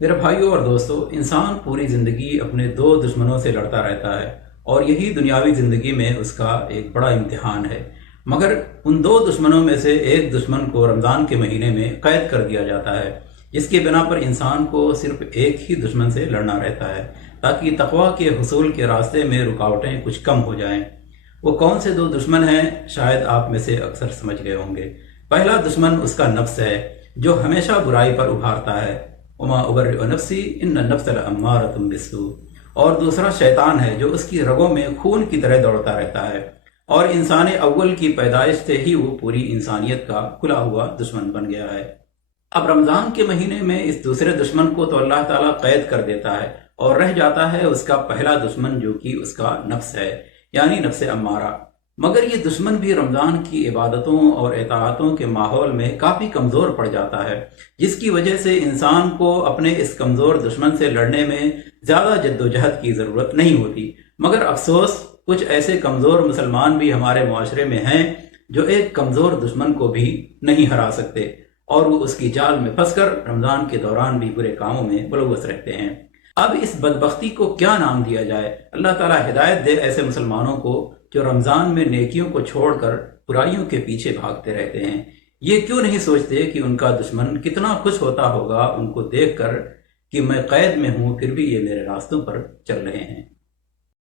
میرے بھائیوں اور دوستو، انسان پوری زندگی اپنے دو دشمنوں سے لڑتا رہتا ہے اور یہی دنیاوی زندگی میں اس کا ایک بڑا امتحان ہے۔ مگر ان دو دشمنوں میں سے ایک دشمن کو رمضان کے مہینے میں قید کر دیا جاتا ہے، جس کی بنا پر انسان کو صرف ایک ہی دشمن سے لڑنا رہتا ہے تاکہ تقویٰ کے حصول کے راستے میں رکاوٹیں کچھ کم ہو جائیں۔ وہ کون سے دو دشمن ہیں؟ شاید آپ میں سے اکثر سمجھ گئے ہوں گے۔ پہلا دشمن اس کا نفس ہے، جو ہمیشہ برائی پر ابھارتا ہے، وما ابرئ نفسی ان النفس لامارۃ بالسوء۔ اور دوسرا شیطان ہے، جو اس کی رگوں میں خون کی طرح دوڑتا رہتا ہے، اور انسان اول کی پیدائش سے ہی وہ پوری انسانیت کا کھلا ہوا دشمن بن گیا ہے۔ اب رمضان کے مہینے میں اس دوسرے دشمن کو تو اللہ تعالیٰ قید کر دیتا ہے، اور رہ جاتا ہے اس کا پہلا دشمن، جو کہ اس کا نفس ہے، یعنی نفس امارہ۔ مگر یہ دشمن بھی رمضان کی عبادتوں اور اطاعتوں کے ماحول میں کافی کمزور پڑ جاتا ہے، جس کی وجہ سے انسان کو اپنے اس کمزور دشمن سے لڑنے میں زیادہ جدوجہد کی ضرورت نہیں ہوتی۔ مگر افسوس، کچھ ایسے کمزور مسلمان بھی ہمارے معاشرے میں ہیں جو ایک کمزور دشمن کو بھی نہیں ہرا سکتے، اور وہ اس کی جال میں پھنس کر رمضان کے دوران بھی برے کاموں میں ملوث رہتے ہیں۔ اب اس بدبختی کو کیا نام دیا جائے؟ اللہ تعالیٰ ہدایت دے ایسے مسلمانوں کو جو رمضان میں نیکیوں کو چھوڑ کر برائیوں کے پیچھے بھاگتے رہتے ہیں۔ یہ کیوں نہیں سوچتے کہ ان کا دشمن کتنا خوش ہوتا ہوگا ان کو دیکھ کر کہ میں قید میں ہوں، پھر بھی یہ میرے راستوں پر چل رہے ہیں۔